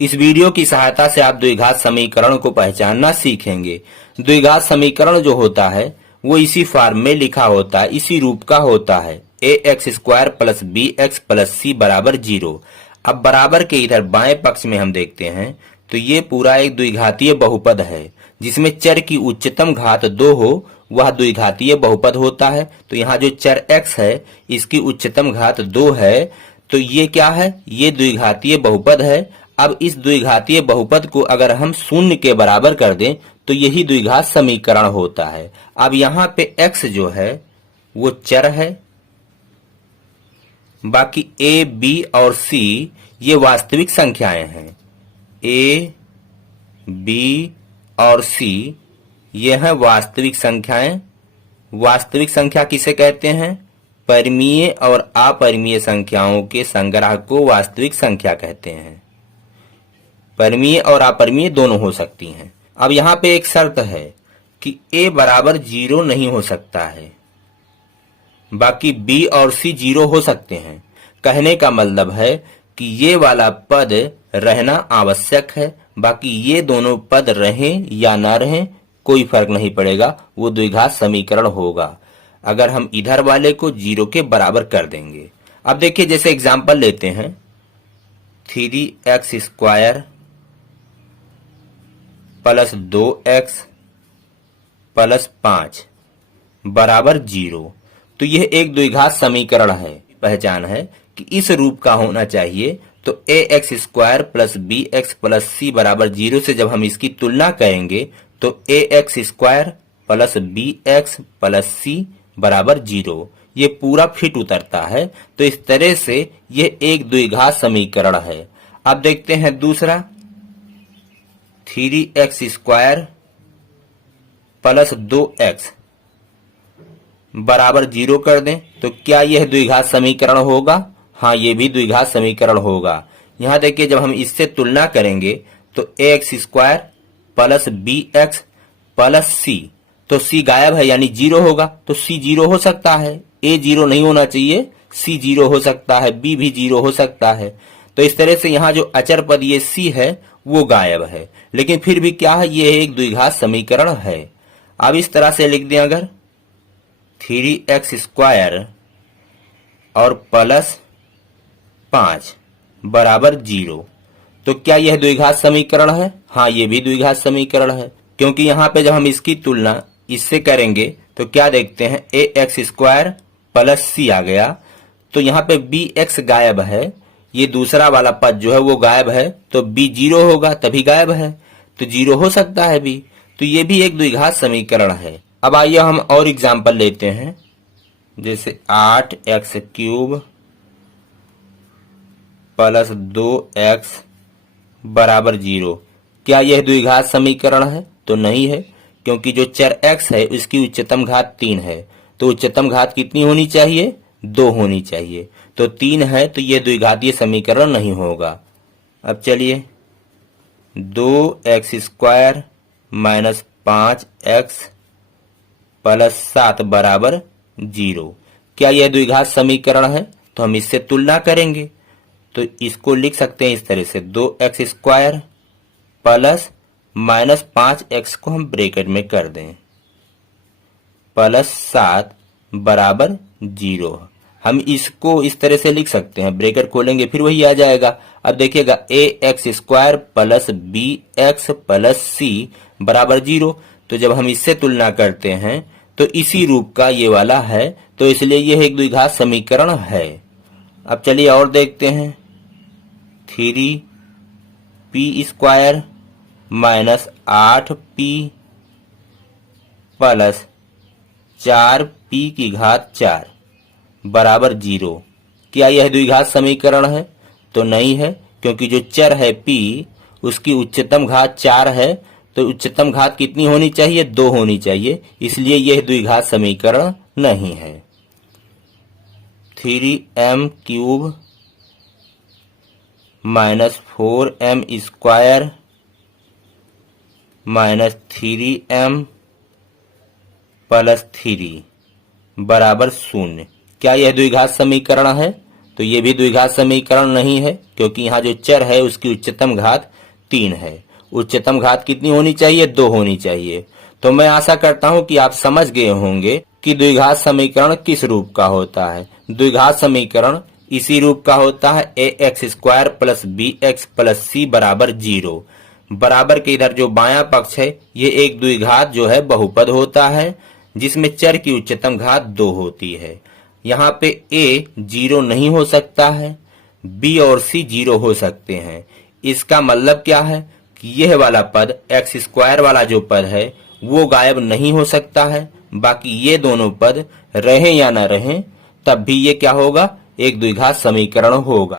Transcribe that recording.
इस वीडियो की सहायता से आप द्विघात समीकरण को पहचानना सीखेंगे। द्विघात समीकरण जो होता है वो इसी फॉर्म में लिखा होता है, इसी रूप का होता है। ax² plus B X plus C बराबर 0। अब बराबर के इधर बाएं पक्ष में हम देखते हैं तो ये पूरा एक द्विघातीय बहुपद है जिसमें चर की उच्चतम घात 2 हो, वह द्विघातीय बहुपद होता है। तो यहाँ जो चर x है इसकी उच्चतम घात 2 है, तो ये क्या है, ये द्विघातीय बहुपद है। अब इस द्विघातीय बहुपद को अगर हम शून्य के बराबर कर दें तो यही द्विघात समीकरण होता है। अब यहाँ पे x जो है वो चर है, बाकी a, b और c ये वास्तविक संख्याएं हैं। a, b और c ये हैं वास्तविक संख्याएं। वास्तविक संख्या किसे कहते हैं? परिमीय और अपरिमीय संख्याओं के संग्रह को वास्तविक संख्या कहते हैं। परिमीय और अपरिमीय दोनों हो सकती हैं। अब यहाँ पे एक शर्त है कि a बराबर 0 नहीं हो सकता है, बाकी b और c 0 हो सकते हैं। कहने का मतलब है कि ये वाला पद रहना आवश्यक है, बाकी ये दोनों पद रहें या ना रहें कोई फर्क नहीं पड़ेगा, वो द्विघात समीकरण होगा अगर हम इधर वाले को 0 के बराबर कर देंगे। अब देखिए जैसे एग्जाम्पल लेते हैं, 3x² प्लस 2x प्लस 5 बराबर 0। तो यह एक द्विघात समीकरण है। पहचान है कि इस रूप का होना चाहिए। तो ax² plus B X plus C बराबर 0 से जब हम इसकी तुलना करेंगे तो ax² plus B X plus C बराबर 0, ये पूरा फिट उतरता है। तो इस तरह से यह एक द्विघात समीकरण है। अब देखते हैं दूसरा, 3x² प्लस 2x बराबर 0 कर दें तो क्या यह द्विघात समीकरण होगा? हाँ, ये भी द्विघात समीकरण होगा। यहां देखिए जब हम इससे तुलना करेंगे तो ax² plus B X plus C, तो c गायब है यानी 0 होगा, तो c 0 हो सकता है। a 0 नहीं होना चाहिए, c 0 हो सकता है, b भी 0 हो सकता है। तो इस तरह से यहाँ जो अचर पद ये c है वो गायब है, लेकिन फिर भी क्या है, ये एक द्विघात समीकरण है। अब इस तरह से लिख दें, अगर 3x² और प्लस 5 बराबर 0, तो क्या यह द्विघात समीकरण है? हाँ, ये भी द्विघात समीकरण है, क्योंकि यहाँ पे जब हम इसकी तुलना इससे करेंगे तो क्या देखते हैं, ax² प्लस सी आ गया, तो यहाँ पे bx गायब है, ये दूसरा वाला पद जो है वो गायब है, तो b 0 होगा तभी गायब है, तो 0 हो सकता है b। तो ये भी एक द्विघात समीकरण है। अब आइए हम और एग्जाम्पल लेते हैं, जैसे 8x³ प्लस 2x बराबर 0। क्या यह द्विघात समीकरण है? तो नहीं है, क्योंकि जो चर x है उसकी उच्चतम घात 3 है, तो उच्चतम घात कितनी होनी चाहिए? 2 होनी चाहिए, तो 3 है, तो यह द्विघातीय समीकरण नहीं होगा। अब चलिए, 2x² माइनस 5x प्लस 7 बराबर 0। क्या यह द्विघात समीकरण है? तो हम इससे तुलना करेंगे तो इसको लिख सकते हैं इस तरह से, 2x² प्लस माइनस 5x को हम ब्रैकेट में कर दें प्लस 7 बराबर 0। हम इसको इस तरह से लिख सकते हैं, ब्रैकेट खोलेंगे फिर वही आ जाएगा। अब देखिएगा, ax² plus B X plus C बराबर 0, तो जब हम इससे तुलना करते हैं तो इसी रूप का ये वाला है, तो इसलिए यह एक द्विघात समीकरण है। अब चलिए और देखते हैं, 3p² minus 8p plus 4p की घात 4 बराबर 0। क्या यह द्विघात समीकरण है? तो नहीं है, क्योंकि जो चर है p उसकी उच्चतम घात 4 है, तो उच्चतम घात कितनी होनी चाहिए? 2 होनी चाहिए, इसलिए यह द्विघात समीकरण नहीं है। 3m³ minus 4m² minus 3m plus 3 बराबर 0। क्या यह द्विघात समीकरण है? तो ये भी द्विघात समीकरण नहीं है, क्योंकि यहाँ जो चर है उसकी उच्चतम घात 3 है। उच्चतम घात कितनी होनी चाहिए? 2 होनी चाहिए। तो मैं आशा करता हूं कि आप समझ गए होंगे कि द्विघात समीकरण किस रूप का होता है। द्विघात समीकरण इसी रूप का होता है, ax² plus bx plus c बराबर 0। बराबर के इधर जो बायां पक्ष है ये एक द्विघात जो है बहुपद होता है, जिसमें चर की उच्चतम घात 2 होती है। यहाँ पे a 0 नहीं हो सकता है, b और c 0 हो सकते हैं। इसका मतलब क्या है कि यह वाला पद x² वाला जो पद है वो गायब नहीं हो सकता है। बाकी ये दोनों पद रहें या ना रहें, तब भी ये क्या होगा? एक द्विघात समीकरण होगा।